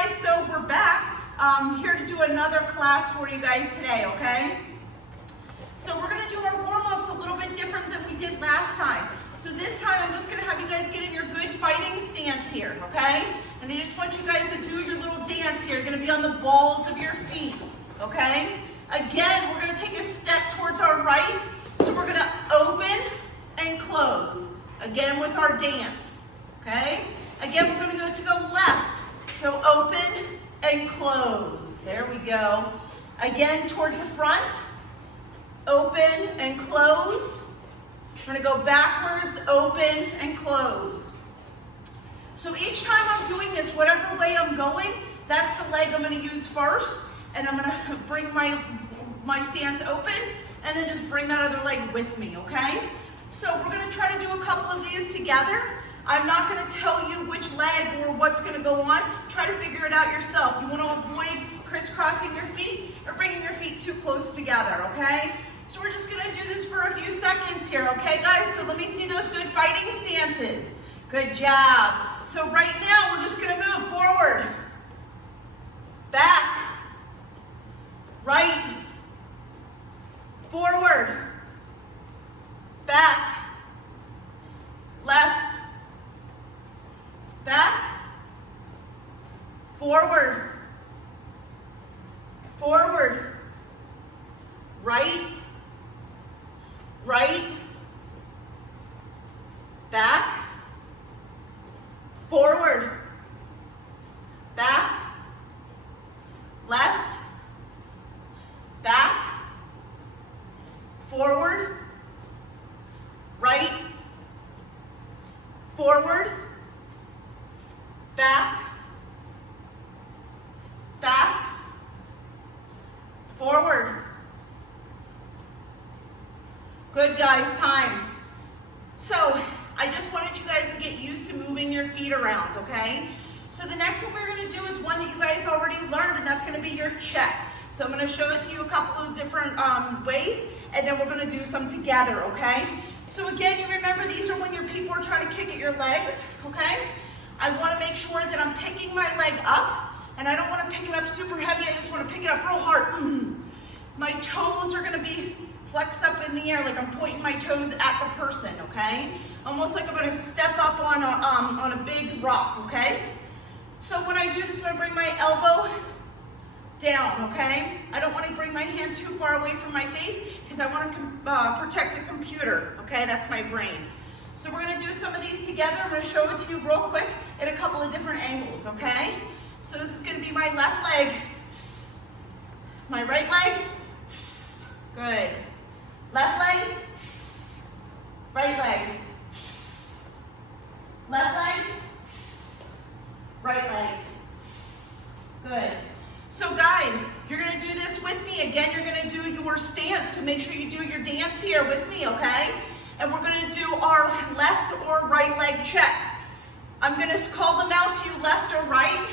guys, so we're back here to do another class for you guys today, okay? So we're gonna do our warm-ups a little bit different than we did last time. So this time I'm just gonna have you guys get in your good fighting stance here, okay? And I just want you guys to do your little dance here. You're gonna be on the balls of your feet, okay? Again, we're gonna take a step towards our right. So we're gonna open and close, again with our dance, okay? Again, we're gonna go to the left. So open and close. There we go. Again, towards the front. Open and close. We're gonna go backwards, open and close. So each time I'm doing this, whatever way I'm going, that's the leg I'm gonna use first. And I'm gonna bring my stance open and then just bring that other leg with me, okay? So we're gonna try to do a couple of these together. I'm not gonna tell you which leg or what's gonna go on. Try to figure it out yourself. You wanna avoid crisscrossing your feet or bringing your feet too close together, okay? So we're just gonna do this for a few seconds here, okay guys? So let me see those good fighting stances. Good job. So right now we're just gonna move forward, back, right, forward, back, left, back, forward, forward, right, right, back, forward, back, left, back, forward, right, forward, back, back, forward. Good guys, time. So I just wanted you guys to get used to moving your feet around, okay? So the next one we're gonna do is one that you guys already learned, and that's gonna be your check. So I'm gonna show it to you a couple of different ways, and then we're gonna do some together, okay? So again, you remember these are when your people are trying to kick at your legs, okay? I wanna make sure that I'm picking my leg up, and I don't wanna pick it up super heavy, I just wanna pick it up real hard. My toes are gonna be flexed up in the air, like I'm pointing my toes at the person, okay? Almost like I'm gonna step up on a big rock, okay? So when I do this, I'm gonna bring my elbow down, okay? I don't wanna bring my hand too far away from my face because I wanna protect the computer, okay? That's my brain. So we're gonna do some of these together. I'm gonna show it to you real quick at a couple of different angles, okay? So this is gonna be my left leg, my right leg, good. Left leg, right leg, left leg, right leg, good. So guys, you're gonna do this with me. Again, you're gonna do your stance, so make sure you do your dance here with me, okay? And we're gonna do our left or right leg check. I'm gonna call them out to you left or right.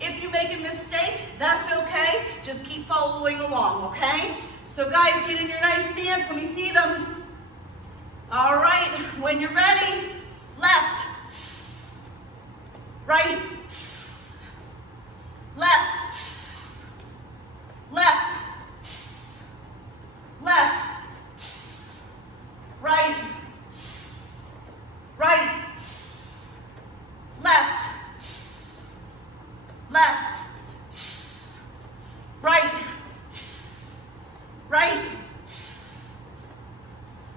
If you make a mistake, that's okay. Just keep following along, okay? So guys, get in your nice stance. Let me see them. All right, when you're ready, left, right, left, left, left, right, right, left, left, right, right,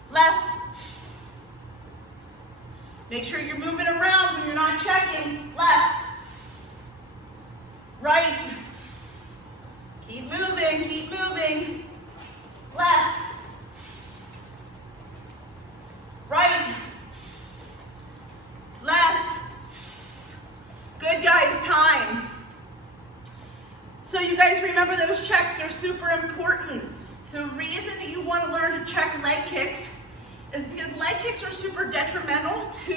left. Make sure you're moving around when you're not checking. Left, right. Keep moving, keep moving. Left, right, left. Good guys, time. So you guys remember those checks are super important. The reason that you want to learn to check leg kicks is because leg kicks are super detrimental to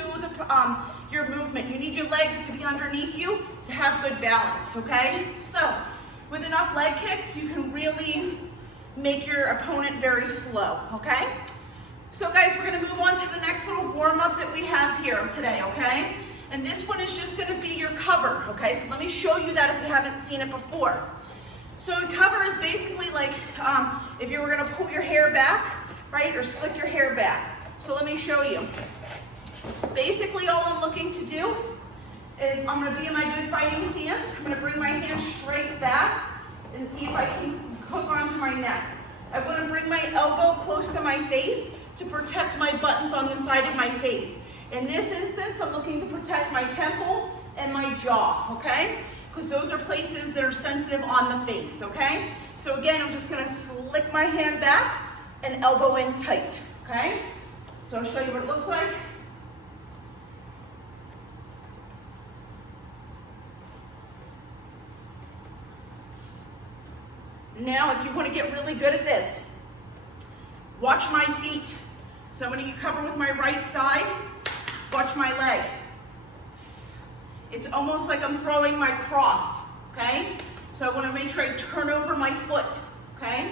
your movement. You need your legs to be underneath you to have good balance, okay? So with enough leg kicks, you can really make your opponent very slow, okay? So guys, we're gonna move on to the next little warm-up that we have here today, okay? And this one is just gonna be your cover, okay? So let me show you that if you haven't seen it before. So a cover is basically like if you were gonna pull your hair back, right? Or slick your hair back. So let me show you. Basically all I'm looking to do is I'm gonna be in my good fighting stance. I'm gonna bring my hand straight back and see if I can hook onto my neck. I wanna bring my elbow close to my face to protect my buttons on the side of my face. In this instance, I'm looking to protect my temple and my jaw, okay? Because those are places that are sensitive on the face, okay? So again, I'm just gonna slick my hand back and elbow in tight, okay? So I'll show you what it looks like. Now, if you want to get really good at this, watch my feet. So I'm going to cover with my right side. Watch my leg. It's almost like I'm throwing my cross, okay? So I want to make sure I turn over my foot, okay?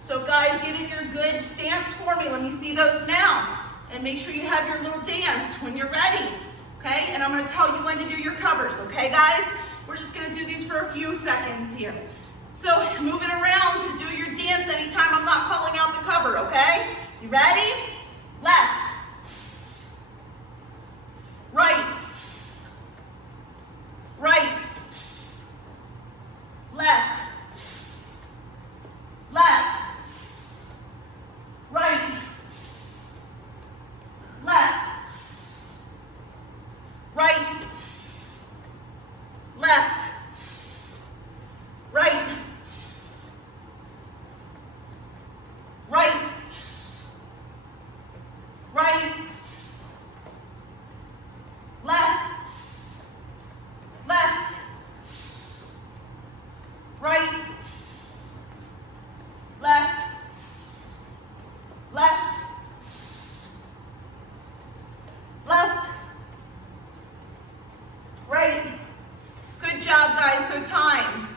So guys, get in your good stance for me. Let me see those now. And make sure you have your little dance when you're ready. Okay, and I'm going to tell you when to do your covers, okay guys? We're just going to do these for a few seconds here. So moving around to do your dance anytime I'm not calling out the cover, okay? You ready? Left. Right. Right. Left. Left. Right. Left. Right, left, right, right, right, left, left, right, left, left, left, right. Good job, guys. So time.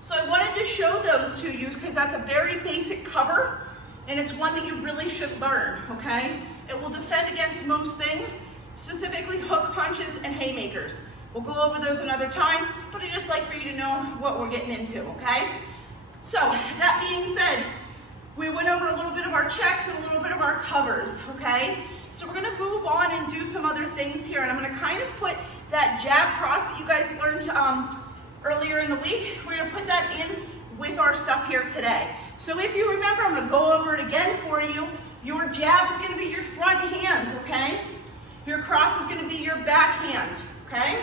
So I wanted to show those to you because that's a very basic cover and it's one that you really should learn, okay? It will defend against most things, specifically hook punches and haymakers. We'll go over those another time, but I just like for you to know what we're getting into, okay? So that being said, we went over a little bit of our checks and a little bit of our covers, okay? So we're gonna move on and do some other things here, and I'm gonna kind of put that jab cross that you guys learned earlier in the week, we're gonna put that in with our stuff here today. So if you remember, I'm gonna go over it again for you. Your jab is gonna be your front hand, okay? Your cross is gonna be your back hand, okay?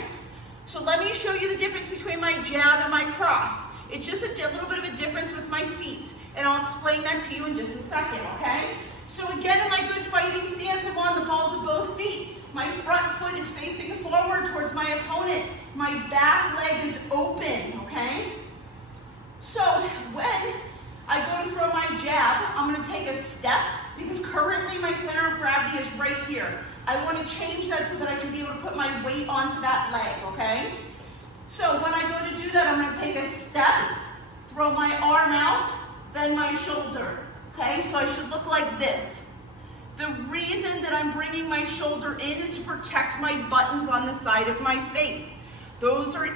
So let me show you the difference between my jab and my cross. It's just a little bit of a difference with my feet, and I'll explain that to you in just a second, okay? So again, in my good fighting stance, I'm on the balls of both feet. My front foot is facing forward towards my opponent. My back leg is open, okay? So when I go to throw my jab, I'm gonna take a step because currently my center of gravity is right here. I wanna change that so that I can be able to put my weight onto that leg, okay? So when I go to do that, I'm gonna take a step, throw my arm out, then my shoulder. Okay, so I should look like this. The reason that I'm bringing my shoulder in is to protect my buttons on the side of my face. Those are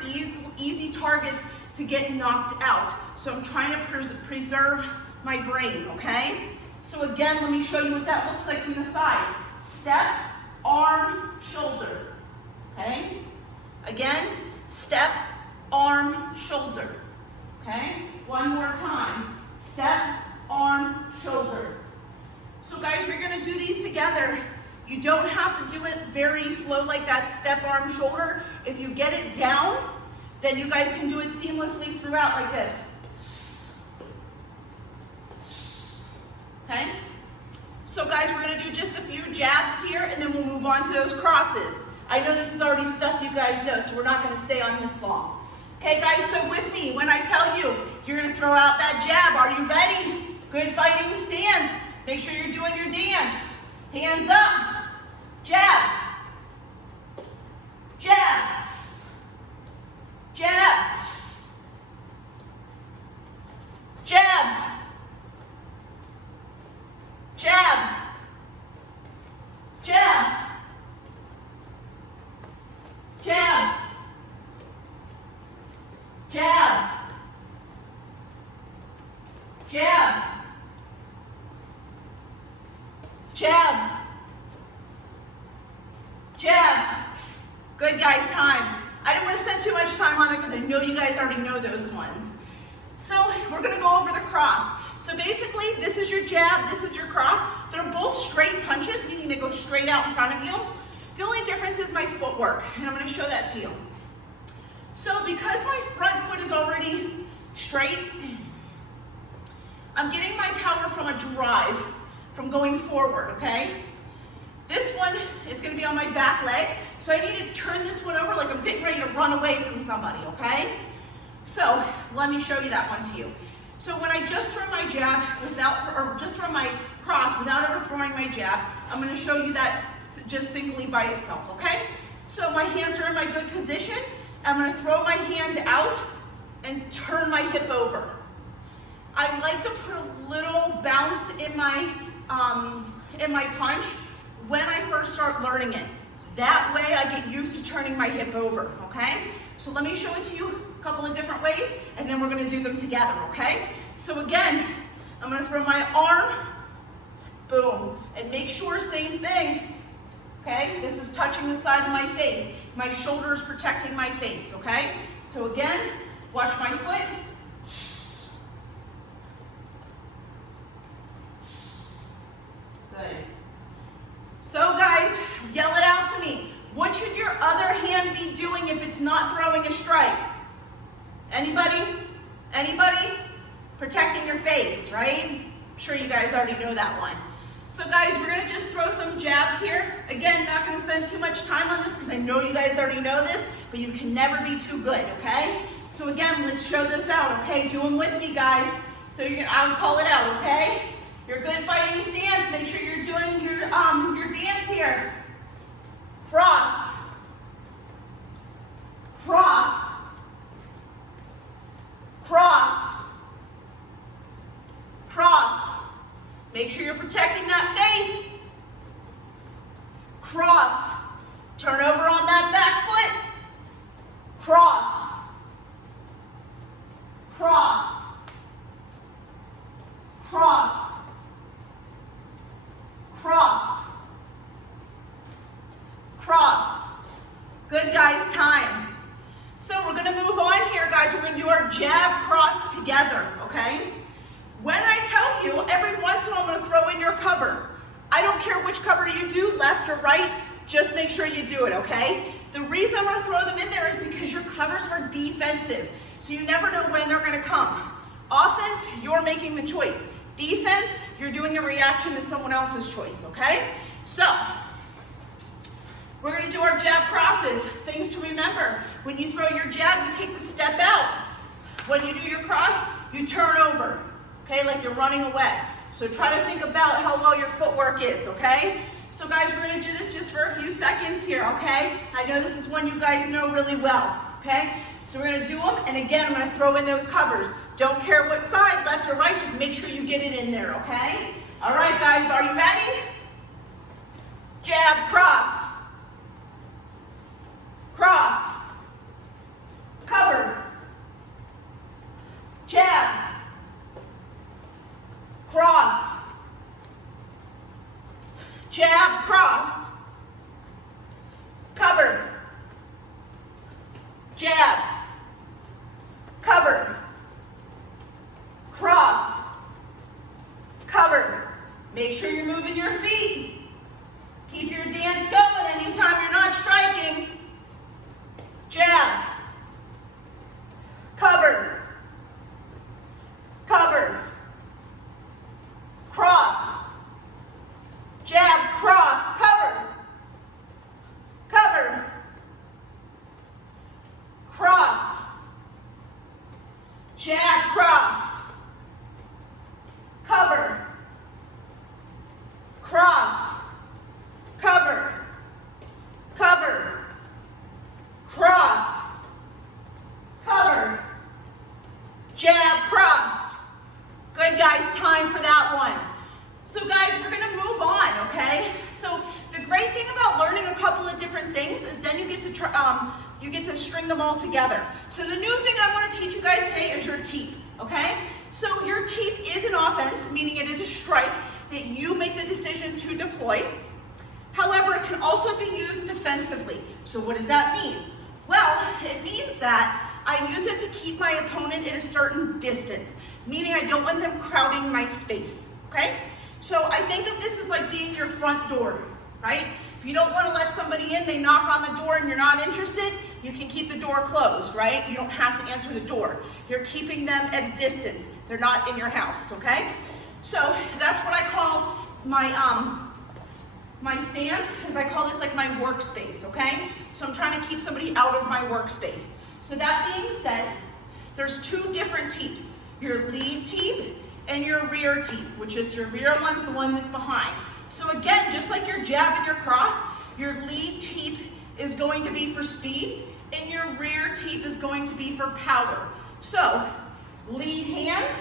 easy targets to get knocked out. So I'm trying to preserve my brain, okay? So again, let me show you what that looks like from the side. Step, arm, shoulder, okay? Again, step, arm, shoulder, okay? One more time. Step, arm, shoulder. So guys, we're gonna do these together. You don't have to do it very slow like that step, arm, shoulder. If you get it down, then you guys can do it seamlessly throughout like this. Okay? So guys, we're gonna do just a few jabs here and then we'll move on to those crosses. I know this is already stuff you guys know, so we're not gonna stay on this long. Okay guys, so with me, when I tell you, you're gonna throw out that jab. Are you ready? Good fighting stance. Make sure you're doing your dance. Hands up. Jab. Jab. Jab. Jab. jab, jab. Good, guys, time. I didn't want to spend too much time on it because I know you guys already know those ones. So we're going to go over the cross. So basically, this is your jab, this is your cross. They're both straight punches, meaning they go straight out in front of you. The only difference is my footwork, and I'm going to show that to you. So because my front foot is already straight, I'm getting my power from a drive, from going forward, okay? This one is going to be on my back leg, so I need to turn this one over like I'm getting ready to run away from somebody, okay? So let me show you that one to you. So when I just throw my jab or just throw my cross without ever throwing my jab, I'm going to show you that just singly by itself, okay? So my hands are in my good position. I'm going to throw my hand out and turn my hip over. I like to put a little bounce in my punch when I first start learning it. That way I get used to turning my hip over, okay? So let me show it to you a couple of different ways, and then we're going to do them together, okay? So again, I'm going to throw my arm, boom, and make sure, same thing, okay? This is touching the side of my face. My shoulder is protecting my face, okay? So again, watch my foot. Good. So guys, yell it out to me. What should your other hand be doing if it's not throwing a strike? Anybody? Anybody? Protecting your face, right? I'm sure you guys already know that one. So guys, we're gonna just throw some jabs here. Again, not gonna spend too much time on this because I know you guys already know this, but you can never be too good, okay? So again, let's show this out, okay? Do them with me, guys. So I'll call it out, okay? Your good fighting stance, make sure you're doing your dance here. Cross, cross, cross, cross. Make sure you're protecting that face. Cross. Turn over on that back foot. Cross. Cross. Cross. Cross. Cross. Good, guys, time. So we're going to move on here, guys. We're going to do our jab cross together, okay? When I tell you, every once in a while I'm going to throw in your cover. I don't care which cover you do, left or right, just make sure you do it, okay? The reason I'm going to throw them in there is because your covers are defensive, so you never know when they're going to come. Offense, you're making the choice. Defense, you're doing a reaction to someone else's choice, okay? So, we're going to do our jab crosses. Things to remember. When you throw your jab, you take the step out. When you do your cross, you turn over. Okay, like you're running away. So try to think about how well your footwork is, okay? So guys, we're gonna do this just for a few seconds here, okay? I know this is one you guys know really well, okay? So we're gonna do them, and again, I'm gonna throw in those covers. Don't care what side, left or right, just make sure you get it in there, okay? All right, guys, are you ready? Jab, cross. Cross. Cover. Jab. Cross. Jab, cross. Cover. Jab. Cover. Cross. Cover. Make sure you're moving your feet. Keep your dance going anytime you're not striking. Jab. Cover. Cover. Cross. Jab, cross, cover. Cover. Cross. Jab, cross. Cover. Cross. Cover. Cover. Cross. Cover. Jab, cross. Good, guys, time for that one. So guys, we're gonna move on, okay? So the great thing about learning a couple of different things is then you get to string them all together. So the new thing I wanna teach you guys today is your teep, okay? So your teep is an offense, meaning it is a strike that you make the decision to to deploy. However, it can also be used defensively. So what does that mean? Well, it means that I use it to keep my opponent at a certain distance, meaning I don't want them crowding my space, okay? So I think of this as like being your front door, right? If you don't want to let somebody in, they knock on the door and you're not interested, you can keep the door closed, right? You don't have to answer the door. You're keeping them at a distance. They're not in your house, okay? So that's what I call my stance, is I call this like my workspace, okay? So I'm trying to keep somebody out of my workspace. So that being said, there's two different teeps, your lead teep and your rear teep, which is your rear one's the one that's behind. So again, just like your jab and your cross, your lead teep is going to be for speed and your rear teep is going to be for power. So lead hand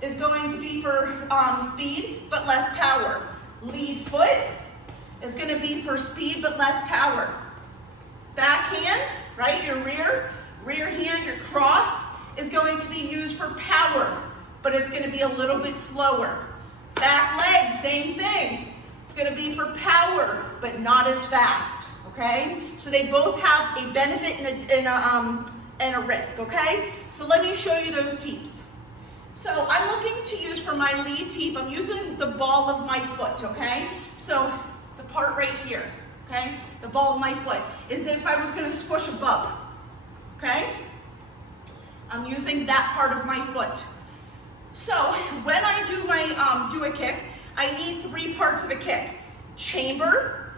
is going to be for speed but less power. Lead foot is going to be for speed but less power. Back hand, right, your rear hand, your cross is going to be used for power, but it's going to be a little bit slower. Back leg, same thing. It's going to be for power, but not as fast, okay? So they both have a benefit and a risk, okay? So let me show you those teeps. So I'm looking to use for my lead teep, I'm using the ball of my foot, okay? So the part right here, okay? The ball of my foot is if I was going to squish a bug, okay? I'm using that part of my foot. So when I do my do a kick, I need 3 parts of a kick: chamber,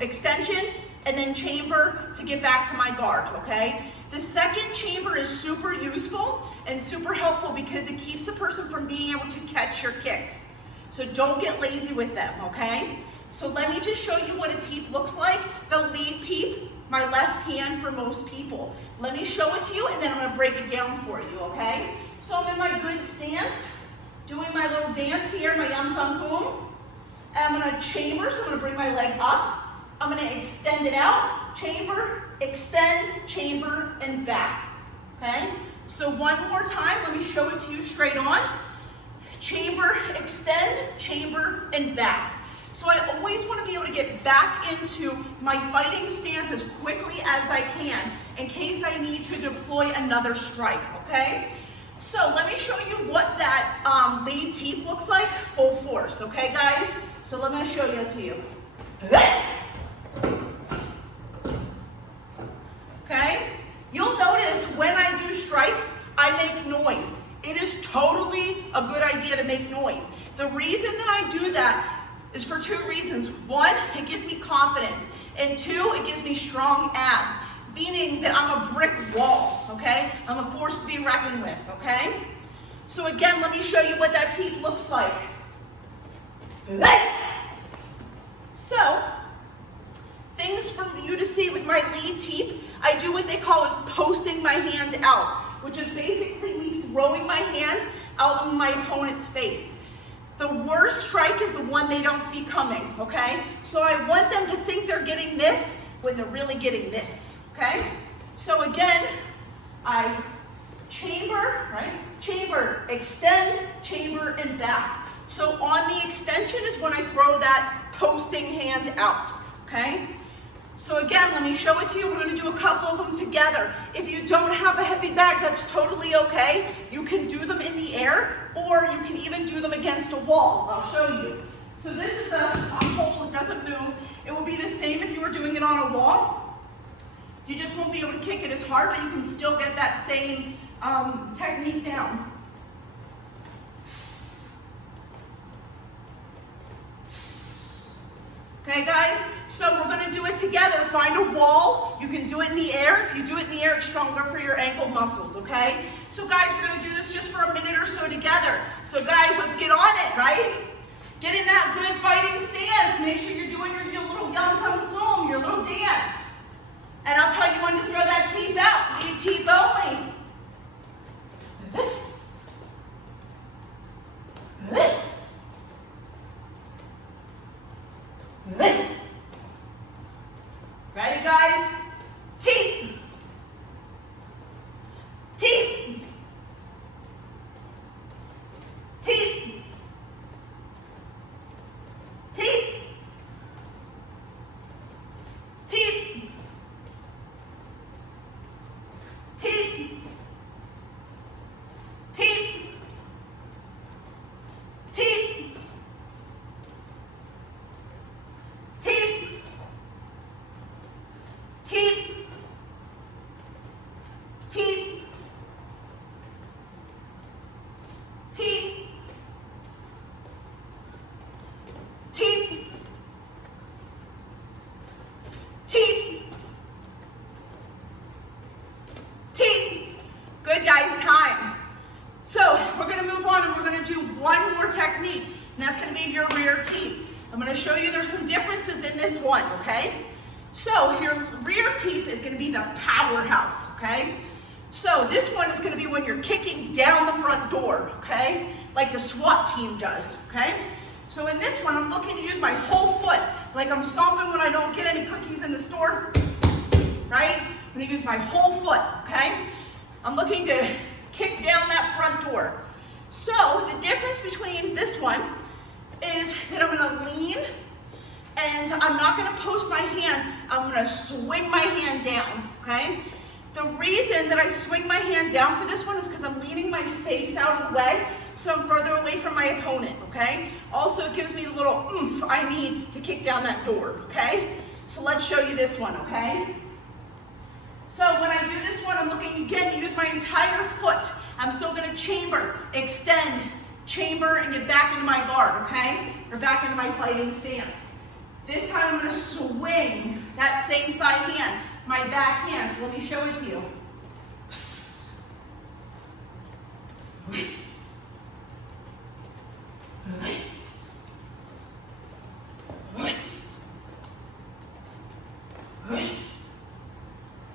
extension, and then chamber to get back to my guard, okay? The second chamber is super useful and super helpful because it keeps a person from being able to catch your kicks. So don't get lazy with them, okay? So let me just show you what a teep looks like. The lead teep, my left hand for most people. Let me show it to you and then I'm gonna break it down for you, okay? So I'm in my good stance, doing my little dance here, my yum thumb boom. And I'm gonna chamber, so I'm gonna bring my leg up. I'm gonna extend it out, chamber, extend, chamber, and back, okay? So one more time, let me show it to you straight on. Chamber, extend, chamber, and back. So I always want to be able to get back into my fighting stance as quickly as I can in case I need to deploy another strike, okay? So let me show you what that lead teep looks like full force, okay guys? So let me show you to you. Okay? You'll notice when I do strikes, I make noise. It is totally a good idea to make noise. The reason that I do that is for 2 reasons. 1, it gives me confidence. And 2, it gives me strong abs, meaning that I'm a brick wall, okay? I'm a force to be reckoned with, okay? So again, let me show you what that teep looks like. So, things for you to see with my lead teep, I do what they call is posting my hand out, which is basically me throwing my hand out of my opponent's face. The worst strike is the one they don't see coming, okay? So I want them to think they're getting this when they're really getting this, okay? So again, I chamber, right? Chamber, extend, chamber, and back. So on the extension is when I throw that posting hand out, okay? So again, let me show it to you. We're going to do a couple of them together. If you don't have a heavy bag, that's totally okay. You can do them in the air, or you can even do them against a wall. I'll show you. So this is a pole, it doesn't move. It will be the same if you were doing it on a wall. You just won't be able to kick it as hard, but you can still get that same technique down. Okay, guys? So we're going to do it together. Find a wall. You can do it in the air. If you do it in the air, it's stronger for your ankle muscles, okay? So guys, we're going to do this just for a minute or so together. So guys, let's get on it, right? Get in that good fighting stance. Make sure you're doing your little yum come zoom, your little dance. And I'll tell you when to throw that teep out. Lead teep only. This. This. This. Ready, guys? Teep. Teep. Teep. show you there's some differences in this one, okay? So your rear teep is gonna be the powerhouse, okay? So this one is gonna be when you're kicking down the front door, okay? Like the SWAT team does, okay? So in this one, I'm looking to use my whole foot, like I'm stomping when I don't get any cookies in the store, right? I'm gonna use my whole foot, okay? I'm looking to kick down that front door. So the difference between this one is that I'm gonna lean, and I'm not gonna post my hand, I'm gonna swing my hand down, okay? The reason that I swing my hand down for this one is because I'm leaning my face out of the way, so I'm further away from my opponent, okay? Also, it gives me the little oomph I need to kick down that door, okay? So let's show you this one, okay? So when I do this one, I'm looking again to use my entire foot. I'm still gonna chamber, extend, chamber, and get back into my guard, okay? Or back into my fighting stance. This time I'm gonna swing that same side hand, my back hand. So let me show it to you.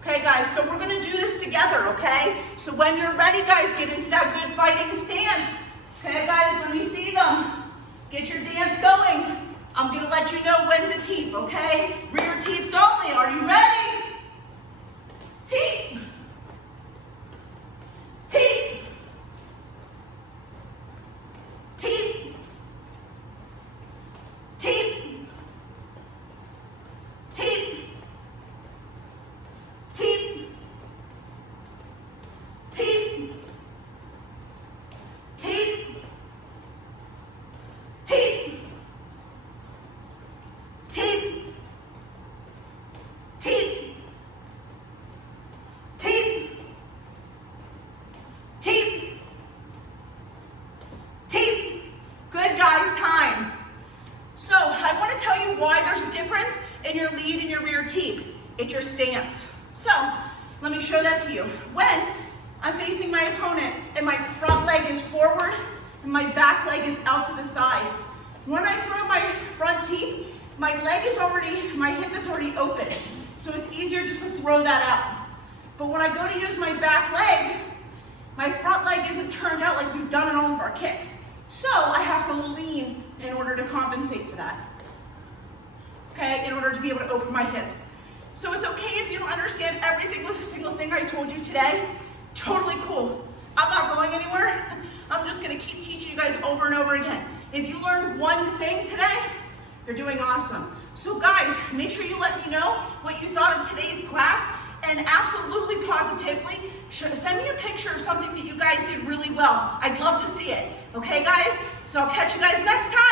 Okay guys, so we're gonna do this together, okay? So when you're ready guys, get into that good fighting stance. Okay guys, let me see them. Get your dance going. I'm gonna let you know when to teep, okay? Rear teeps only, are you ready? Teep. Teep. Teep. Teep. Teep. Teep. Teep. Teep. Teep. Teep. Teep. Teep. Teep. Teep. Good guys, time. So I want to tell you why there's a difference in your lead and your rear teep. It's your stance. So let me show that to you. When I'm facing my opponent and my front leg is forward and my back leg is out to the side. When I throw my front teep, my hip is already open. So it's easier just to throw that out. But when I go to use my back leg, my front leg isn't turned out like we've done in all of our kicks. So I have to lean in order to compensate for that. Okay, in order to be able to open my hips. So it's okay if you don't understand every single thing I told you today. Totally cool. I'm not going anywhere. I'm just gonna keep teaching you guys over and over again. If you learned one thing today, you're doing awesome. So guys, make sure you let me know what you thought of today's class, and absolutely positively, send me a picture of something that you guys did really well. I'd love to see it. Okay guys? So I'll catch you guys next time.